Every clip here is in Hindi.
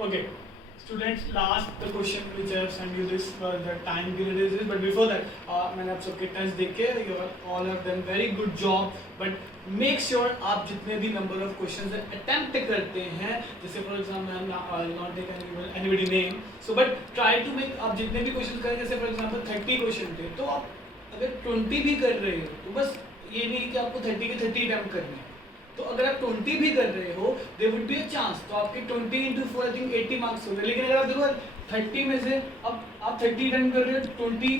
Okay, students, last the question which I have sent you this the time period is this, but before that, मैंने आप सबके टेस्ट देखे, you all have done very good job, but make sure आप जितने भी number of questions attempt करते हैं, जैसे for example I will not take anybody name, so but try to make आप जितने भी questions करें, जैसे for example 30 question थे, तो आप अगर 20 भी कर रहे हो, तो बस ये नहीं कि आपको 30 के 30 attempt करने हैं. तो अगर आप 20 भी कर रहे हो there would be a chance, तो आपके 20 into 4 आई थिंक 80 मार्क्स हो गए. लेकिन अगर आप देखो 30 में से अब आप 30 अटेम्प्ट कर रहे हो, 20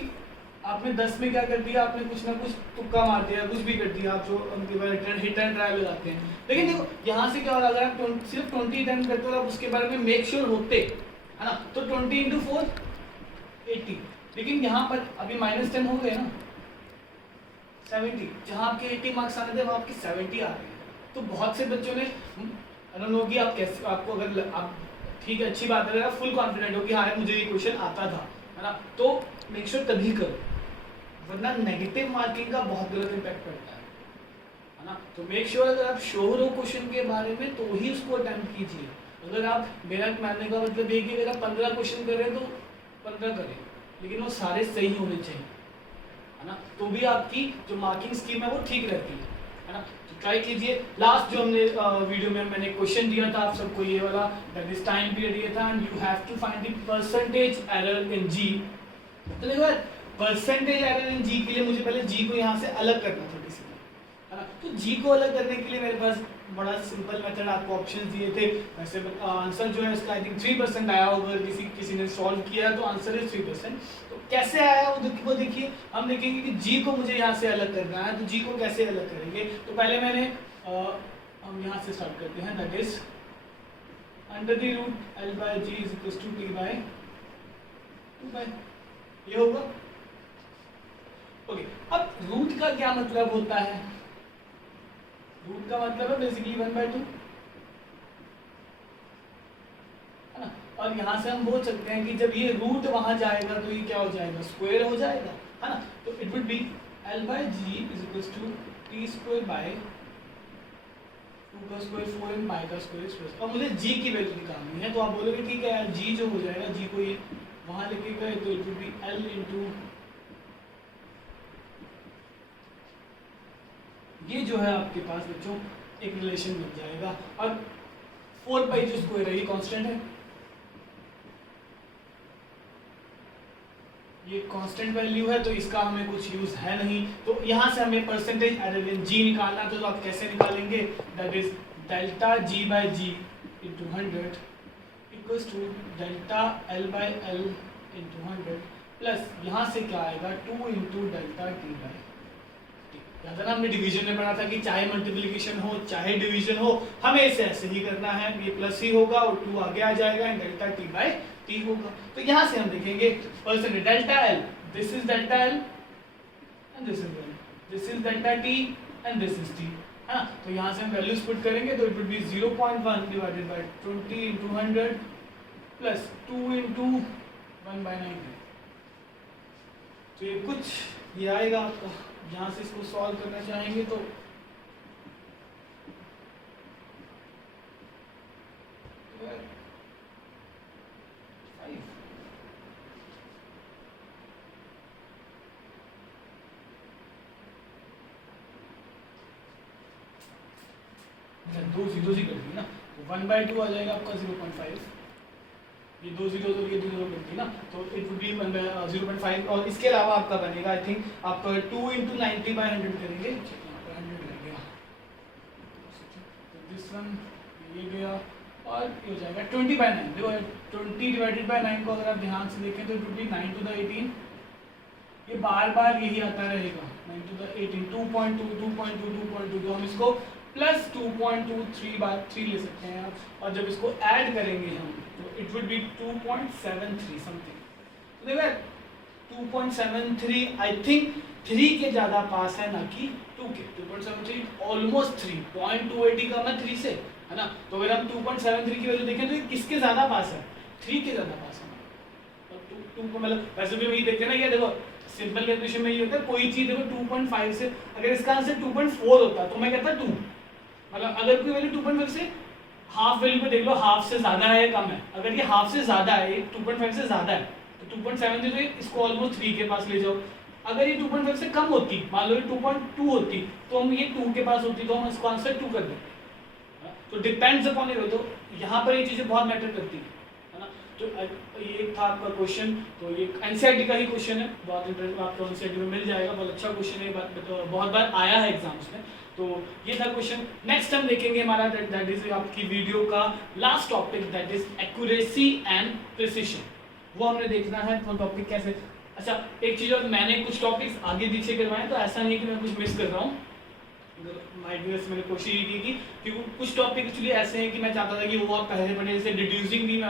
आपने 10 में क्या कर दिया, आपने कुछ ना कुछ तुक्का मार दिया, कुछ भी कर दिया, आप जो उनके बारे हिट एंड ट्राई लगाते हैं. लेकिन देखो यहाँ से क्या हो रहा है, अगर आप सिर्फ 20 अटेम्प्ट करते हो और आप उसके बारे में मेक श्योर होते है ना, तो 20 into 4 80. लेकिन यहाँ पर अभी -10 हो गए ना, 70. जहाँ आपके 80 मार्क्स आने थे वहाँ आपके 70 आ गए. तो बहुत से बच्चों ने नो कि आप कैसे, आपको अगर आप ठीक है, अच्छी बात है, अगर आप फुल कॉन्फिडेंट हो कि हाँ मुझे ये क्वेश्चन आता था, है ना, तो मेक श्योर तभी करो, वरना नेगेटिव मार्किंग का बहुत गलत इम्पैक्ट पड़ता है ना. तो मेक श्योर अगर आप श्योर हो क्वेश्चन के बारे में तो ही उसको अटेम्प्ट कीजिए. अगर आप, मेरा मानने का मतलब ये कि अगर आप 15 क्वेश्चन कर रहे हैं तो 15 करें, लेकिन वो सारे सही होने चाहिए, है ना, तो भी आपकी जो मार्किंग स्कीम है वो ठीक रहती है ना. ट्राई कीजिए. लास्ट जो हमने वीडियो में मैंने क्वेश्चन दिया था आप सबको, ये वाला दैट इज टाइम पीरियड ये था, and you have to find the percentage error in g. तो देखो यार, परसेंटेज एरर इन जी के लिए मुझे पहले जी को यहाँ से अलग करना था किसी, है ना. तो जी को अलग करने के लिए मेरे पास बड़ा सिंपल मेथड, आपको ऑप्शंस दिए थे. वैसे आंसर जो है इसका आई थिंक 3% आया होगा, किसी ने सॉल्व किया तो आंसर इज 3%. तो कैसे आया वो देखिए, हम देखेंगे कि जी को मुझे यहाँ से अलग करना है. तो जी को कैसे अलग करेंगे, तो पहले मैंने हम यहाँ से स्टार्ट करते हैं, that is under the root L by G is equal to T by 2 ये होगा. ओके, अब रूट का क्या मतलब होता है, रूट का मतलब है बेसिकली 1/2, है ना. और यहाँ से हम बोल सकते हैं कि जब ये रूट वहां जाएगा तो ये क्या हो जाएगा, स्क्वायर हो जाएगा, है ना. तो it would be L by G is equal to T square by 2 का स्क्वायर 4 एंड बाई का स्क्वायर एक्सप्रेस. अब मुझे जी की वैल्यू निकालनी है, तो आप बोलोगे ठीक है यार, जी जो हो जाएगा, जी को ये वहां लेके गए तो it would be L into ये जो है आपके पास बच्चों एक रिलेशन बन जाएगा. और 4 पाई जो स्क्वायर है ये कांस्टेंट है, ये कांस्टेंट वैल्यू है, तो इसका हमें कुछ यूज है नहीं. तो यहाँ से हमें परसेंटेज एरर इन जी निकालना है. तो आप कैसे निकालेंगे, that is delta G by G into 100 equals to delta L by L into 100 plus यहाँ से क्या आएगा 2 इंटू डेल्टा टी बाई. याद है ना, हमने डिवीजन में पढ़ा था कि चाहे मल्टीप्लिकेशन हो चाहे डिवीजन हो, हमें इसे ऐसे ही करना है. ये प्लस ही होगा और 2 आगे आ जाएगा and delta T by T होगा. तो यहाँ से हम देखेंगे percentage delta L, this is delta L and this is L, this is delta T and this is T, है ना. तो यहाँ से हम वैल्यूज पुट करेंगे तो it would B 0.1 divided by 20 into 100 plus 2 into 1/90. तो ये कुछ ये आएगा आपका. यहाँ से इसको सॉल्व करना चाहेंगे तो दो जीरो ही कर दी ना, तो 1/2 आ जाएगा आपका 0.5. ये 2 जीरो और ये 2 जीरो कर दी ना, तो इट वुड बी 0.5. और इसके अलावा आपका बनेगा आई थिंक आपका 2 इंटू 90/100 करेंगे, 100 लग गया. तो दिस वन ये गया और ये हो जाएगा 20/9. देखो 20 डिवाइडेड बाय 9 को अगर आप ध्यान से देखें तो it would B 9 to the 18. ये बार बार यही आता रहेगा 9 to the 18, 2.2 2.2 2.2. तो हम इसको प्लस 2.23 बार 3 ले सकते हैं आप. और जब इसको ऐड करेंगे हम तो इट वुड बी 2.73 समथिंग. तो देखो 2.73 आई थिंक 3 के ज़्यादा पास है ना कि 2 के. 2.73 ऑलमोस्ट 3, 0.280 का मैं 3 से, है ना. तो अगर हम 2.73 की वैल्यू देखें तो ये किसके ज़्यादा पास है, 3 के ज़्यादा पास है. और 2 को मतलब वैसे भी वही देखते हैं ना, ये देखो सिंपल कैलकुलेशन में ये होता है, कोई चीज़ देखो 2.5 से, अगर इसका आंसर 2.4 होता तो मैं कहता 2, मतलब अगर कोई वैल्यू 2.5 से हाफ वैल्यू पे देख लो, हाफ से ज़्यादा है या कम है। अगर ये हाफ से ज़्यादा है, ये 2.5 से ज़्यादा है, तो 2.7 से तो इसको ऑलमोस्ट 3 के पास ले जाओ। अगर ये 2.5 से कम होती, मान लो ये 2.2 होती, तो हम ये 2 के पास होती, तो हम इसको आंसर 2 कर दें। तो डिपेंड्स अपॉन ये, तो यहाँ पर ये चीज़ें बहुत मैटर करती है ना। तो ये था आपका क्वेश्चन, तो ये एनसीईआरटी का ही क्वेश्चन है, बहुत इंटरेस्टिंग, आपको एनसीईआरटी में मिल जाएगा, बहुत अच्छा क्वेश्चन है, तो बहुत बार आया है एग्जाम्स में। तो ये था क्वेश्चन। नेक्स्ट हम देखेंगे हमारा दैट इज आपकी वीडियो का last topic, that is accuracy and precision. वो हमने देखना है वो टॉपिक कैसे। अच्छा, एक चीज़ और, मैंने कुछ टॉपिक्स आगे पीछे करवाए, तो ऐसा नहीं है कि मैं कुछ मिस कर रहा हूँ। मैंने कोशिश की कि कुछ टॉपिक एक्चुअली ऐसे हैं कि मैं चाहता था कि वो आप पहले पढ़े, जैसे डिड्यूसिंग दी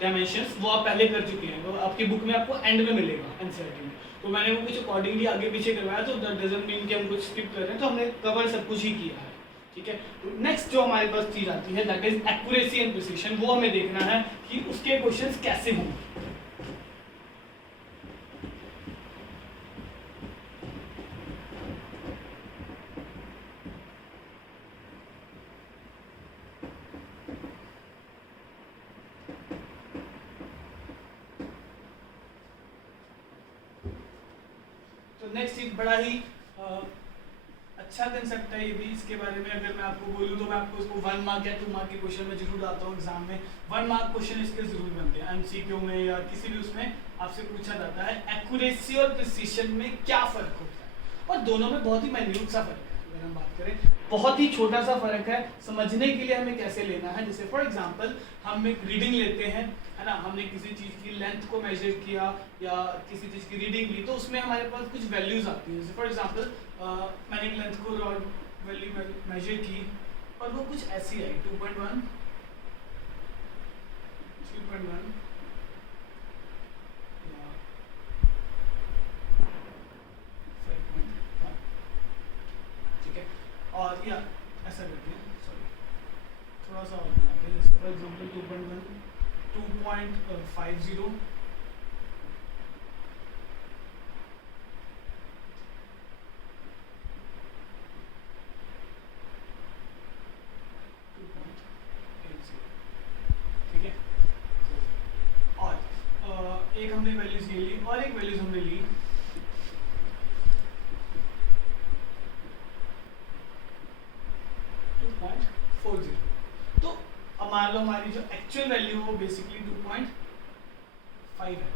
डायमेंशंस, वो आप पहले कर चुके हैं, वो आपकी बुक में आपको एंड में मिलेगा एनसीईआरटी में। तो मैंने वो कुछ अकॉर्डिंगली आगे पीछे करवाया, तो दैट डजंट मीन कि हम कुछ स्किप कर रहे हैं, तो हमने कवर सब कुछ ही किया है, ठीक है। तो नेक्स्ट जो हमारे पास चीज़ आती है that is accuracy and precision. वो हमें देखना है कि उसके क्वेश्चंस कैसे होंगे। नेक्स्ट एक बड़ा ही अच्छा कंसेप्ट है ये भी, इसके बारे में अगर मैं आपको बोलूँ तो मैं आपको इसको 1 मार्क या 2 मार्क के क्वेश्चन में जरूर आता हूँ एग्जाम में। 1 मार्क क्वेश्चन इसके जरूर बनते हैं एमसीक्यू में या किसी भी उसमें आपसे पूछा जाता है एक्यूरेसी और प्रिसिशन में क्या फर्क होता है, और दोनों में बहुत ही माइन्यूट सा फर्क है। अगर हम बात करें, बहुत ही छोटा सा फर्क है, समझने के लिए हमें कैसे लेना है। जैसे फॉर एग्जांपल हम एक रीडिंग लेते हैं, है ना, हमने किसी चीज़ की लेंथ को मेजर किया या किसी चीज़ की रीडिंग ली, तो उसमें हमारे पास कुछ वैल्यूज आती हैं। जैसे फॉर एग्जांपल मैंने एक लेंथ को रॉड वैल्यू मेजर की और वो कुछ ऐसी आई 2.1, 3.1 या 5.1, ठीक है। और या ऐसा करते हैं, सॉरी थोड़ा सा और बनाते हैं, जैसे फॉर एग्जांपल 2.1, 2.50, 2.80, ठीक है। और एक हमने वैल्यूज ये ली और एक वैल्यूज हमने ली 2.40। तो अब मान लो हमारी जो एक्चुअल वैल्यू है वो बेसिकली 2.5 है,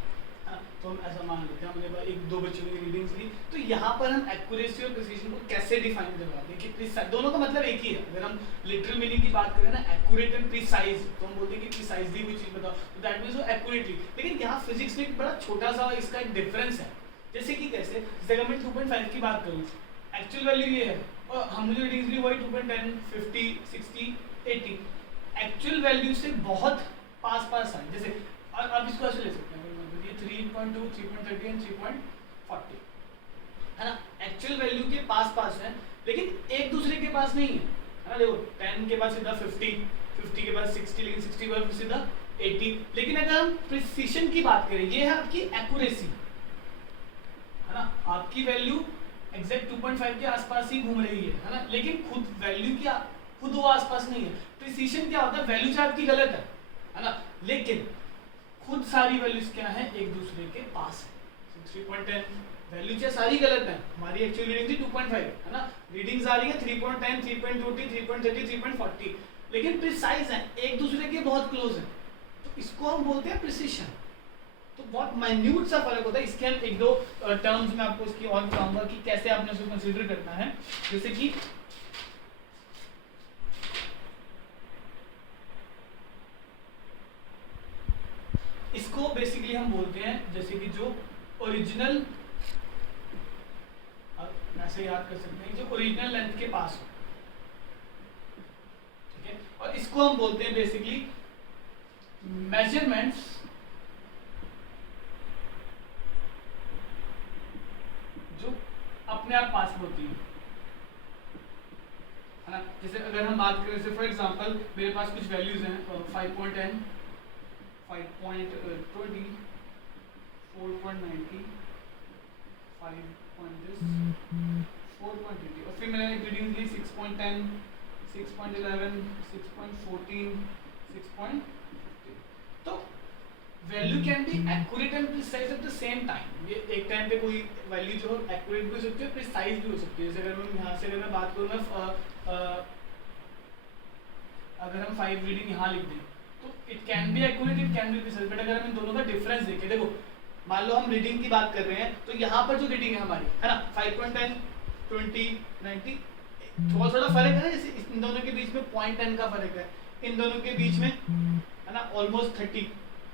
तो हम ऐसा मान लेते हैं। हमने एक दो बच्चों की रीडिंग्स ली, तो यहाँ पर हम एक्यूरेसी और प्रिसिशन को कैसे डिफाइन करवाते हैं कि दोनों का मतलब एक ही है। अगर हम लिटरल मीनिंग की बात करें ना, एक्यूरेट एंड प्रिसाइज, तो हम बोलते हैं कि प्रिसाइजली कोई चीज़ बताओ, तो दैट मीन्स वो एक्यूरेटली। लेकिन यहाँ फिजिक्स में एक बड़ा छोटा सा इसका एक डिफरेंस है। जैसे कि कैसे, जैसे अगर मैं 2.5 की बात करूँ, एक्चुअल वैल्यू ये है और हमने जो रीडिंग्स ली वही 2.10, 50, 60, 80, एक्चुअल वैल्यू से बहुत पास है। जैसे और अब इसको ऐसे ले सकते हैं, ये 3.2, 3.30 एंड 3.40 है ना, एक्चुअल वैल्यू के पास है, लेकिन एक दूसरे के पास नहीं है ना। देखो 10 के बाद सीधा 50, 50 के बाद 60, लेकिन 60 के बाद सीधा 80। लेकिन अगर हम प्रिसिशन की बात करें, ये है आपकी एक्यूरेसी, है ना, आपकी वैल्यू एग्जैक्ट 2.5 के आसपास ही घूम रही है ना, लेकिन खुद वैल्यू क्या खुद वो आसपास नहीं है। प्रिसिशन क्या होता है, वैल्यू चाहे आपकी गलत है ना, लेकिन खुद सारी वैल्यूज क्या है, एक दूसरे के पास है। 3.10 वैल्यू चाहे सारी गलत है, हमारी एक्चुअल रीडिंग थी 2.5, है ना, रीडिंग्स आ रही है 3.10, 3.20, 3.30, 3.40, लेकिन प्रिसाइज है, एक दूसरे के बहुत क्लोज है, तो इसको हम बोलते हैं प्रिसिशन। तो बहुत माइन्यूट सा फर्क होता है। इसके हम एक दो टर्म्स में आपको इसकी और बताऊंगा कि कैसे आपने उसको कंसीडर करना है। जैसे कि इसको बेसिकली हम बोलते हैं, जैसे कि जो ओरिजिनल, ऐसे याद कर सकते हैं, जो ओरिजिनल लेंथ के पास हो, ठीक है। और इसको हम बोलते हैं बेसिकली मेजरमेंट्स जो अपने आप पास होती है ना। जैसे अगर हम बात करें, जैसे फॉर एग्जांपल मेरे पास कुछ वैल्यूज हैं 5.10, 5.20, 4.90, 5.this, 4.80, और फिर मैंने रीडिंग ली 6.10, 6.11, 6.14, 6. तो value can be accurate and precise at the same time. ये एक टाइम पे कोई वैल्यू जो एक्यूरेट भी हो सकती है, प्रिसाइज भी हो सकती है। जैसे अगर मैं यहाँ से अगर मैं बात करूँ अगर हम 5 रीडिंग यहाँ लिख दें तो it can be accurate, it can be precise. But अगर हम इन दोनों का डिफरेंस देखें, देखो मान लो हम रीडिंग की बात कर रहे हैं तो यहाँ पर जो रीडिंग है हमारी है ना 5.10, 20, 90, थोड़ा फर्क है ना। जैसे इन दोनों के बीच में 0.10 का फर्क है, इन दोनों के बीच में है ना ऑलमोस्ट 30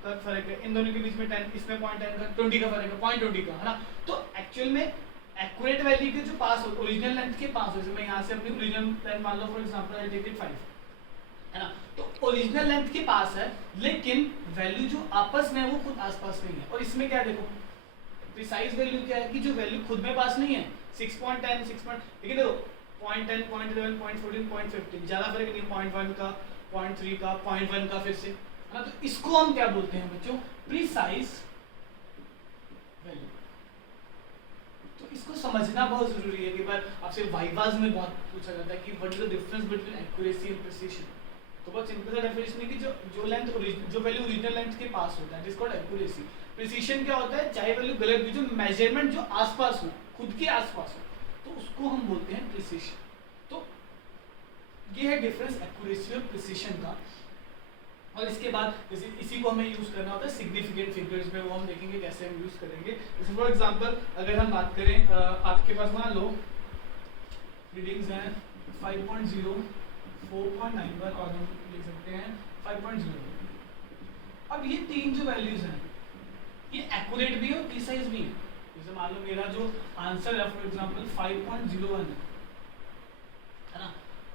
का फर्क है, इन दोनों के बीच में 10, इसमें 0.10 का 20 का फर्क है, 0.20 का है ना। तो एक्चुअल में एक्यूरेट वैल्यू के जो पास हो, ओरिजिनल लेंथ के पास हो, जैसे मैं यहाँ से अपनी ओरिजिनल लेंथ मान लो for example I take it 5 है ना, तो ओरिजिनल लेंथ के पास है लेकिन वैल्यू जो आपस में है वो खुद आसपास नहीं है। और इसमें क्या देखो प्रिसाइज वैल्यू क्या है कि जो वैल्यू खुद में पास नहीं है 6.10, 6. लेकिन देखो 0.10, 0.11, 0.14, 0.15 ज्यादा फर्क नहीं है, 0.1 का, 0.3 का, 0.1 का फिर से है ना। तो इसको हम क्या बोलते हैं बच्चों, प्रिसाइज वैल्यू। तो इसको समझना बहुत जरूरी है। कि बार आपसे वाइवाज में बहुत पूछा जाता है कि what is the difference between accuracy and precision. तो बहुत सिंपल सा डेफिनेशन है कि जो लेंथ जो वैल्यू ओरिजिनल लेंथ के पास होता है दिस कॉल्ड एक्यूरेसी। प्रिसिशन क्या होता है, चाहे वैल्यू गलत भी, जो मेजरमेंट जो आसपास हो, खुद के आसपास हो, तो उसको हम बोलते हैं प्रिसिशन। तो ये है डिफरेंस एक्यूरेसी और प्रिसिशन का। और इसके बाद जैसे इसी को हमें यूज करना होता है सिग्निफिकेंट फिगर्स में, वो हम देखेंगे कैसे हम यूज करेंगे। जैसे फॉर एग्जांपल अगर हम बात करें आपके पास मान लो रीडिंग्स हैं 5.0, 4.91 और हम लिख सकते हैं 5.0। अब ये तीन जो वैल्यूज हैं ये एक्यूरेट भी है और प्रिसाइज भी है। जैसे मान लो मेरा जो आंसर है फॉर एग्जांपल 5.01 है ना,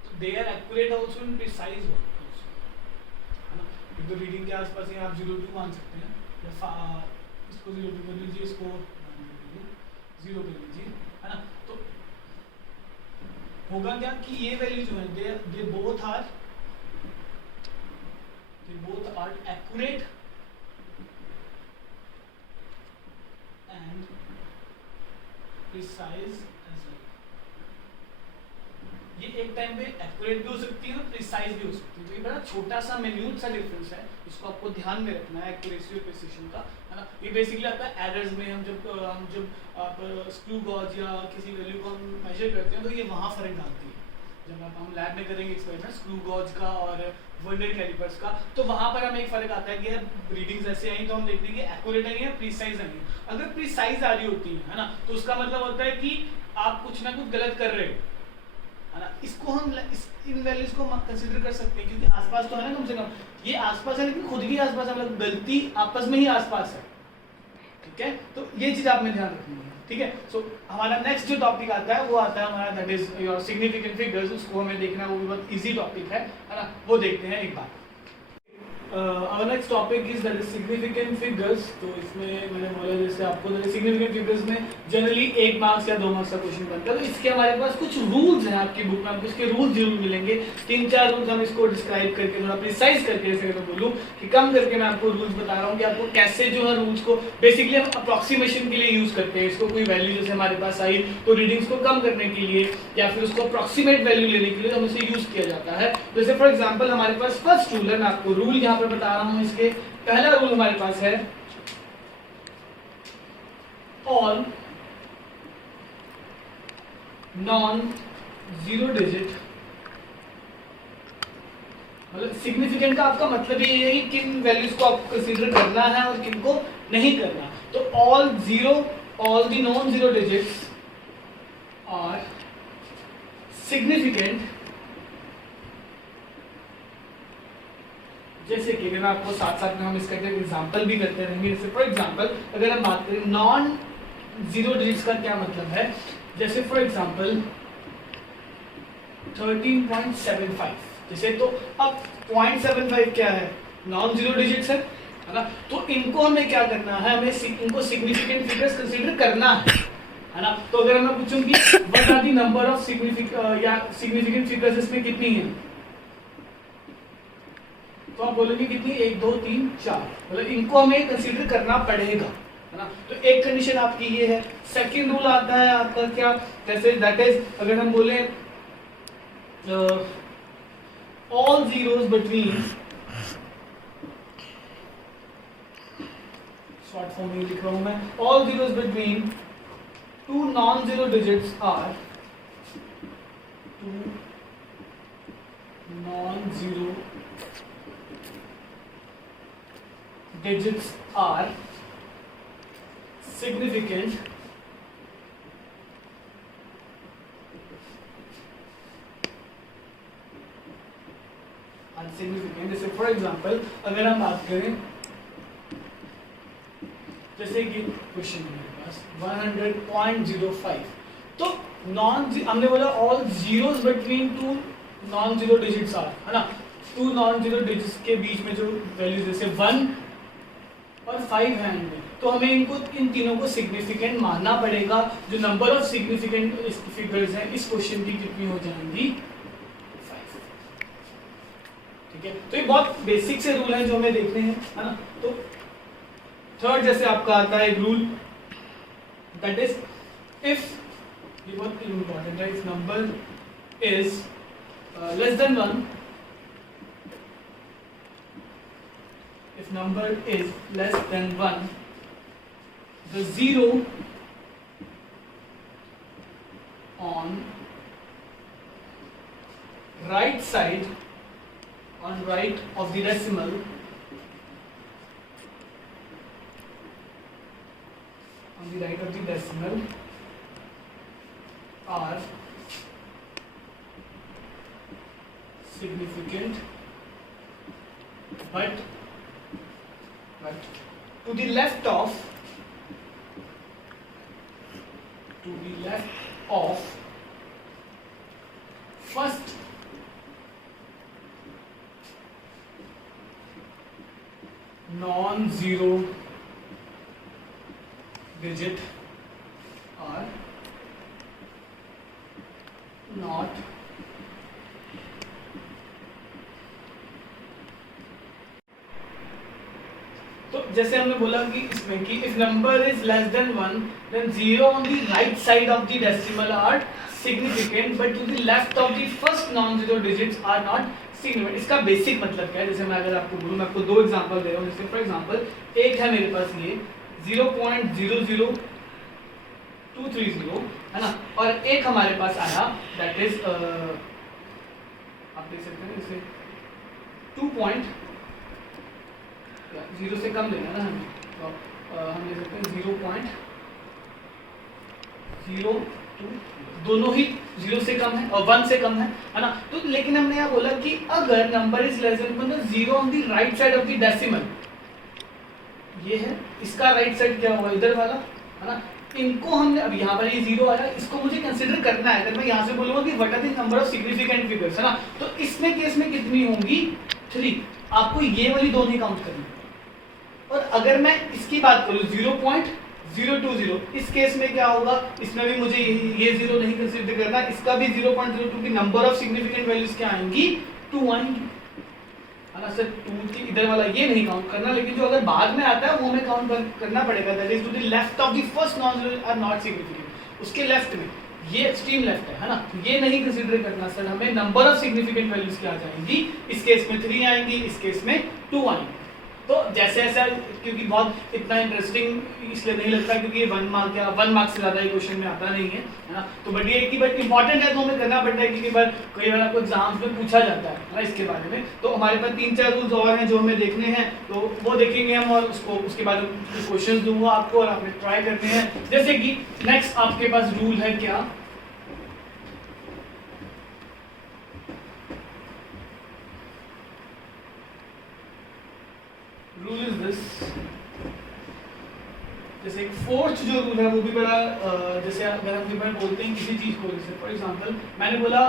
तो they are accurate also and precise also है ना। तो रीडिंग के आसपास ही आप 0.2 मान सकते हैं, या इसको 0.2 कर लीजिए, इसको 0 कर लीजिए है ना। तो होगा क्या कि ये वैल्यू जो है they both are accurate and precise as well. ये एक टाइम पे एक्यूरेट भी हो सकती है और प्रिसाइज भी हो सकती है। तो ये बड़ा छोटा सा मिन्यूट सा डिफरेंस है, इसको आपको ध्यान में रखना है एक्यूरेसी और प्रिसिशन का है ना। ये बेसिकली आपका एरर्स में हम जब आप स्क्रू गॉज या किसी वैल्यू को हम मेजर करते हैं तो ये वहाँ फर्क डालती है। जब हम लैब में करेंगे एक्सपेरिमेंट स्क्रू गॉज का और वर्नियर कैलिपर्स का, तो वहाँ पर हमें एक फर्क आता है कि रीडिंग्स ऐसे आई तो हम देखते हैं कि एक्यूरेट आई है, प्रिसाइज आई है। अगर प्रिसाइज आ रही होती है ना, तो उसका मतलब होता है कि आप कुछ ना कुछ गलत कर रहे हो है ना। इसको हम इन वैल्यूज को कंसीडर कर सकते हैं क्योंकि आसपास तो है ना, कम से कम ये आसपास है लेकिन खुद भी आसपास है, मतलब गलती आपस में ही आसपास है। ठीक है, तो ये चीज आपने ध्यान रखनी है। ठीक है, सो हमारा नेक्स्ट जो टॉपिक आता है वो आता है हमारा that is your significant figures. उसको हमें देखना, वो भी बहुत इजी टॉपिक है ना, वो देखते हैं एक बार। Our next topic is that is significant figures. तो इसमें मैंने बोला जैसे आपको सिग्निफिकेंट फिगर्स में जनरली 1 मार्क्स या 2 मार्क्स का क्वेश्चन बनता है। तो इसके हमारे पास कुछ रूल्स हैं आपकी बुक में, आपको इसके रूल्स जरूर मिलेंगे। 3-4 रूल्स हम इसको डिस्क्राइब करके थोड़ा प्रिसाइज करके, जैसे मैं बोलूँ कि कम करके मैं आपको रूल्स बता रहा हूँ कि आपको कैसे जो है रूल्स को बेसिकली हम अप्रॉक्सीमेशन के लिए यूज करते हैं। इसको कोई वैल्यू जैसे हमारे पास आई तो रीडिंग्स को कम करने के लिए या फिर उसको अप्रॉक्सीमेट वैल्यू लेने के लिए हम इसे यूज किया जाता है। जैसे फॉर एग्जाम्पल हमारे पास फर्स्ट रूल है, मैं आपको रूल यहाँ पर बता रहा हूँ। इसके पहला रूल हमारे पास है ऑल नॉन जीरो डिजिट, मतलब सिग्निफिकेंट का आपका मतलब ये है कि किन वैल्यूज को आपको कंसीडर करना है और किन को नहीं करना। तो all the non zero digits are significant. जैसे कि मैं आपको साथ साथ में हम इसका एक एग्जांपल भी करते रहेंगे। जैसे फॉर एग्जांपल अगर हम बात करें नॉन जीरो डिजिट्स का क्या मतलब है, जैसे फॉर एग्जांपल 13.75 जैसे, तो अब 0.75 क्या है, नॉन जीरो डिजिट्स है ना। तो इनको हमें क्या करना है, हमें इनको सिग्निफिकेंट फिगर्स कंसीडर करना है ना। तो अगर मैं पूछूं कि what are the number of significant figures इसमें कितनी है, तो आप बोलोगे कितनी, 1 2 3 4, मतलब इनको हमें कंसीडर करना पड़ेगा है ना। तो एक कंडीशन आपकी ये है। सेकंड रूल आता है आपका क्या, जैसे दैट इज अगर हम बोले all zeros between, short form में लिख रहा हूं मैं, all zeros between two non-zero digits are, two non-zero digits are significant significant. जैसे फॉर एग्जाम्पल अगर हम बात करें, जैसे कि क्वेश्चन है मेरे पास 100.05, तो हमने बोला all zeros between two non zero digits are, है ना, टू नॉन जीरो डिजिट्स के बीच में जो वैल्यूज जैसे 1 और 5 हैं, तो हमें इनको इन तीनों को सिग्निफिकेंट मानना पड़ेगा. जो नंबर ऑफ सिग्निफिकेंट फिगर्स हैं इस क्वेश्चन की कितनी हो जाएंगी, 5. ठीक है, तो ये बहुत बेसिक से रूल हैं जो हमें देखने हैं, है ना. तो थर्ड जैसे आपका आता है एक रूल, दैट इज इफ, ये बहुत इंपॉर्टेंट है, if number is less than 1, if number is less than 1, the zero on right side, on right of the decimal, on the right of the decimal are significant, but to the left of first non-zero digit are not तो जैसे हमने बोला कि इसमें कि if number is less than 1 then zero on the right side of the decimal are significant but to the left of the first non zero digits are not significant. इसका बेसिक मतलब क्या है, जैसे मैं अगर आपको बोलूं, मैं आपको दो एग्जांपल दे रहा हूं. जैसे फॉर एग्जांपल एक है मेरे पास ये 0.00230, है ना, और एक हमारे पास आया दैट इज आप देख सकते हैं इसे 0 से कम लेना ना हमें, तो हम ले सकते हैं 0.02, दोनों ही 0 से कम है और 1 से कम है ना. तो लेकिन हमने यहाँ बोला कि अगर number is less than 1 zero on the right side of the decimal, ये है इसका राइट साइड क्या होगा, इधर वाला, है ना. इनको हमने अब यहाँ पर ये 0 आया, इसको मुझे कंसीडर करना है. अगर मैं यहाँ से बोलूँगा कि what are the number of significant figures, है ना, तो इसमें केस में कितनी होंगी, 3. आपको ये वाली दोनों ही काउंट करनी है. और अगर मैं इसकी बात करूं 0.020, इस केस में क्या होगा, इसमें भी मुझे ये 0 नहीं कंसीडर करना, इसका भी 0.02 की नंबर ऑफ सिग्निफिकेंट वैल्यूज क्या आएंगी, 2 आएंगी, है ना सर. 2 की इधर वाला ये नहीं काउंट करना, लेकिन जो अगर बाद में आता है वो हमें काउंट करना पड़ेगा. That is to the left of the first non zero are not significant. उसके लेफ्ट में ये एक्सट्रीम लेफ्ट है ना, ये नहीं कंसीडर करना सर. हमें नंबर ऑफ सिग्निफिकेंट वैल्यूज क्या आ जाएंगी, इस केस में 3 आएंगी, इस केस में 2 आएंगी. तो जैसे ऐसा, क्योंकि बहुत इतना इंटरेस्टिंग इसलिए नहीं लगता क्योंकि ये 1 मार्क या 1 मार्क से ज़्यादा ये क्वेश्चन में आता नहीं है ना. तो बट ये कि बट इंपॉर्टेंट है तो हमें करना पड़ता है, क्योंकि कई बार आपको एग्जाम्स में पूछा जाता है ना इसके बारे में. तो हमारे पास 3-4 रूल्स और हैं जो हमें देखने हैं, तो वो देखेंगे हम, और उसके बाद क्वेश्चन दूंगा आपको और आपने ट्राई करने हैं. जैसे कि नेक्स्ट आपके पास रूल है क्या, रूल इज दिस. जैसे एक फोर्थ जो रूल है वो भी बड़ा जैसे अगर हम बोलते हैं किसी चीज को, जैसे फॉर एग्जांपल मैंने बोला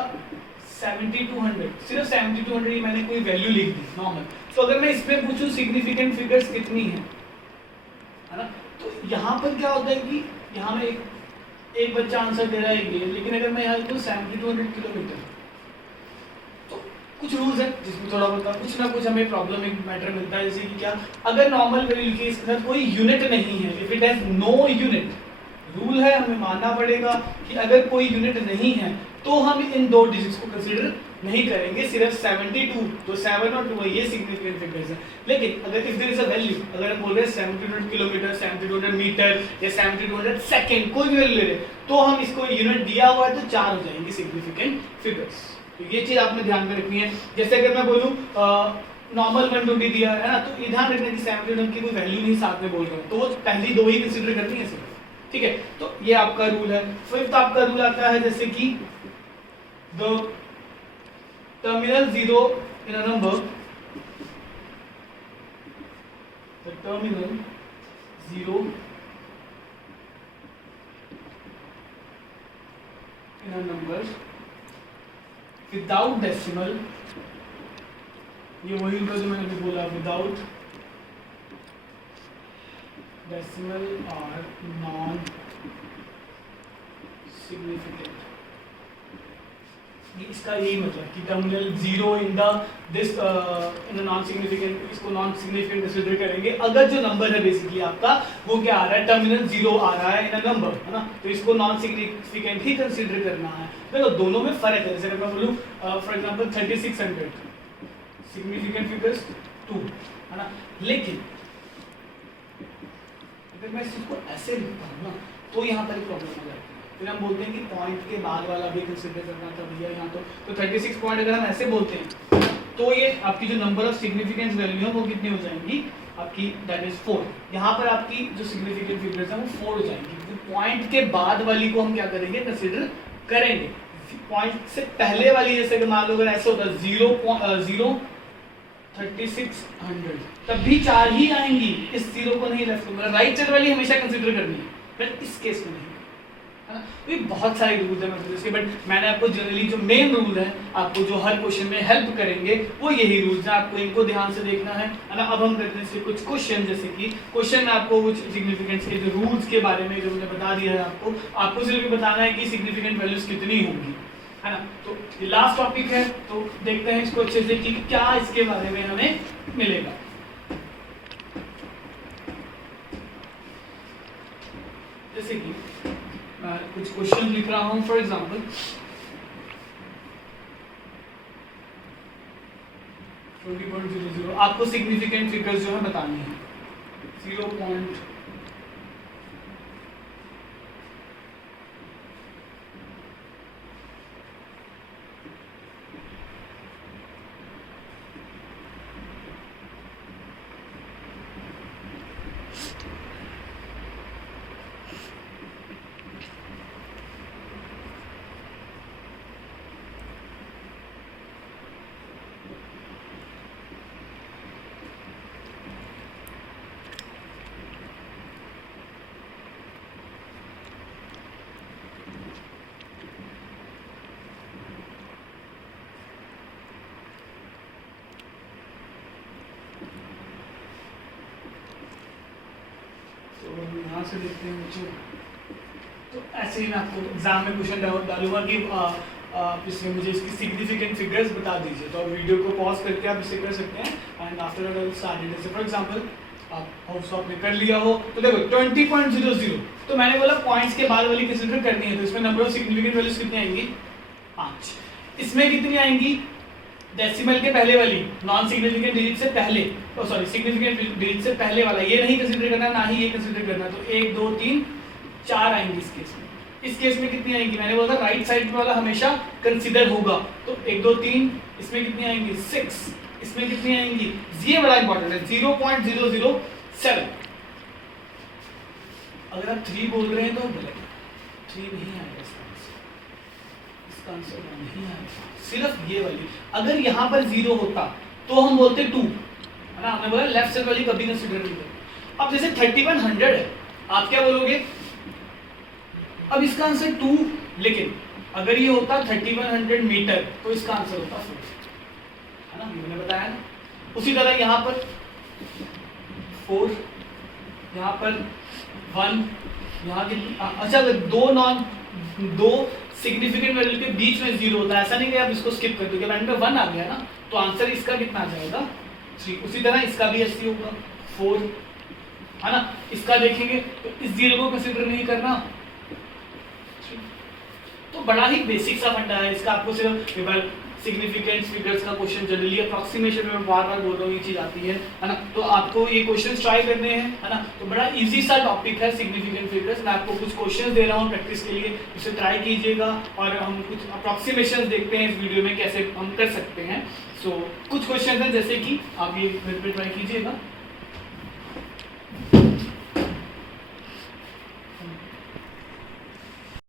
70 to 100, सिर्फ 70 to 100 मैंने कोई वैल्यू लिख दी नॉर्मल. तो अगर मैं इसमें पूछूं सिग्निफिकेंट फिगर्स कितनी है ना, तो यहाँ पर क्या होता है कि यहाँ में एक बच्चा आंसर दे रहा है ये, लेकिन अगर मैं यहाँ लिखूं 70 to 100 किलोमीटर, कुछ रूल्स हैं जिसमें थोड़ा बहुत कुछ ना कुछ हमें प्रॉब्लम एक मैटर मिलता है. जैसे कि क्या, अगर नॉर्मल वैल्यू के इसके साथ कोई यूनिट नहीं है, if it has no unit, rule है हमें मानना पड़ेगा कि अगर कोई यूनिट नहीं है तो हम इन 2 डिजिट्स को कंसीडर नहीं करेंगे, सिर्फ 72 तो 7 और 2 है, ये सिग्निफिकेंट फिगर्स है। लेकिन अगर if there is a value, अगर हम बोल रहे हैं 7200 किलोमीटर, 7200 मीटर या 7200 सेकंड, कोई भी वैल्यू ले रहे, तो हम इसको यूनिट दिया हुआ है तो 4 हो जाएंगे सिग्निफिकेंट फिगर्स। तो ये चीज आपने ध्यान में रखनी है। जैसे अगर मैं बोलूं नॉर्मल 120 दिया है ना, तो ध्यान रखना कि 72 की कोई वैल्यू नहीं साथ में बोल रहा हूं, तो वो पहली दो ही कंसीडर करनी है सिर्फ, ठीक है। तो ये आपका रूल है। फिफ्थ आपका रूल आता है जैसे कि the terminal zero in a number, the terminal zero in a number without decimal, ये वही होगा जो मैंने अभी बोला, विदाउट डेसिमल और नॉन सिग्निफिकेंट। इसका यही मतलब कि terminal zero in the this in non significant, इसको नॉन सिग्निफिकेंट कंसीडर करेंगे अगर जो नंबर है बेसिकली आपका वो क्या आ रहा है, टर्मिनल जीरो आ रहा है इन अ नंबर, है ना, तो इसको नॉन सिग्निफिकेंट ही कंसीडर करना है। देखो दोनों में फर्क है। जैसे अगर मैं बोलूँ फॉर एग्जांपल 3600 सिग्निफिकेंट फिगर्स 2, है ना, लेकिन अगर मैं इस चीज को ऐसे लिखता हूँ ना तो यहाँ पर प्रॉब्लम आ जाती है। फिर हम बोलते हैं कि पॉइंट के बाद वाला भी कंसीडर करना था भैया यहाँ तो 36 पॉइंट अगर हम ऐसे बोलते हैं तो ये आपकी जो नंबर ऑफ सिग्निफिकेंस वैल्यू है वो कितनी हो जाएंगी आपकी, दैट इज 4। यहाँ पर आपकी जो सिग्निफिकेंट फिगर्स है वो 4 हो जाएंगी, क्योंकि पॉइंट के बाद वाली को हम क्या करेंगे, कंसीडर करेंगे। पॉइंट से पहले वाली जैसे कि मान लो अगर ऐसा होता है 3600 तब भी 4 ही आएंगी, इस जीरो को नहीं लेफ्ट को, राइट साइड वाली हमेशा कंसीडर करनी है, बट इस केस में नहीं, है ना। ये बहुत सारे रूल्स हैं इसके, बट मैंने आपको जनरली जो मेन रूल है आपको जो हर क्वेश्चन में हेल्प करेंगे वो यही रूल्स हैं, आपको इनको ध्यान से देखना है ना। अब हम करते हैं कुछ क्वेश्चन, जैसे कि क्वेश्चन में आपको कुछ सिग्निफिकेंस के जो रूल्स के बारे में जो मैंने बता दिया है आपको सिर्फ बताना है कि सिग्निफिकेंट वैल्यूज कितनी होंगी, है ना। तो ये लास्ट टॉपिक है, तो देखते हैं इसको अच्छे से कि क्या इसके बारे में हमें मिलेगा। जैसे कि कुछ क्वेश्चन लिख रहा हूं, फॉर एग्जांपल 20.00 आपको सिग्निफिकेंट फिगर्स जो है बतानी है 0. यहाँ से देखते हैं बच्चों, तो ऐसे ही मैं आपको एग्जाम में क्वेश्चन डालूंगा कि इसमें मुझे इसकी सिग्निफिकेंट फिगर्स बता दीजिए, तो आप वीडियो को पॉज करके आप इसे कर सकते हैं and after that I will start it. For example आप हाउस आपने कर लिया हो तो देखो 20.00, तो मैंने बोला पॉइंट्स के बाद वाली कंसीडर करनी है, तो इसमें नंबर ऑफ सिग्निफिकेंट वैल्यूज कितनी आएंगी, 5। इसमें कितनी आएंगी, डेसिमल के पहले वाली, नॉन सिग्निफिकेंट डिजिट से पहले, सॉरी सिग्निफिकेंट डिजिट से पहले वाला, ये नहीं कंसीडर करना, ना ही ये कंसीडर करना, तो 1 2 3 4 आएंगी इस केस में। इस केस में कितनी आएंगी, मैंने बोला राइट साइड वाला हमेशा कंसीडर होगा, तो 1 2 3, इसमें कितनी आएंगी 6, इसमें कितनी आएंगी, ये बड़ा इंपॉर्टेंट है 0.007। अगर आप 3 बोल रहे हैं तो गलत, 3 नहीं आएगा इसका आंसर नहीं आएगा, सिर्फ ये वाली। अगर यहाँ पर 0 होता तो हम बोलते 2, है ना, हमने बोला लेफ्ट साइड वाली कभी कंसीडर नहीं करते। अब जैसे 3100 है, आप क्या बोलोगे, अब इसका आंसर 2, लेकिन अगर ये होता 3100 मीटर तो इसका आंसर होता 4, है ना, मैंने बताया ना। उसी तरह यहाँ पर 4, यहाँ पर 1, यहाँ के अच्छा अगर दो सिग्निफिकेंट वैल्यू के बीच में 0 होता है, ऐसा नहीं कि आप इसको स्किप कर दोगे, मैंने 1 आ गया ना, तो आंसर इसका कितना आ जाएगा 3। उसी तरह इसका भी ऐसे होगा 4, है ना। इसका देखेंगे तो इस 0 को कंसीडर नहीं करना, तो बड़ा ही बेसिक सा फंडा है इसका, आपको सिर्फ एक बार सिग्निफिकेंस फिगर्स का क्वेश्चन जनरली अप्रॉक्सीमेशन में बार बार बोल रहा हूँ ये चीज़ आती है ना, तो आपको ये क्वेश्चन ट्राई करने हैं, है ना। तो बड़ा इजी सा टॉपिक है सिग्निफिकेंट फिगर्स। मैं आपको कुछ क्वेश्चन दे रहा हूँ प्रैक्टिस के लिए, इसे ट्राई कीजिएगा और हम कुछ अप्रॉक्सीमेशन देखते हैं इस वीडियो में कैसे हम कर सकते हैं। सो कुछ क्वेश्चन हैं जैसे कि आप ये घर पे ट्राई कीजिएगा।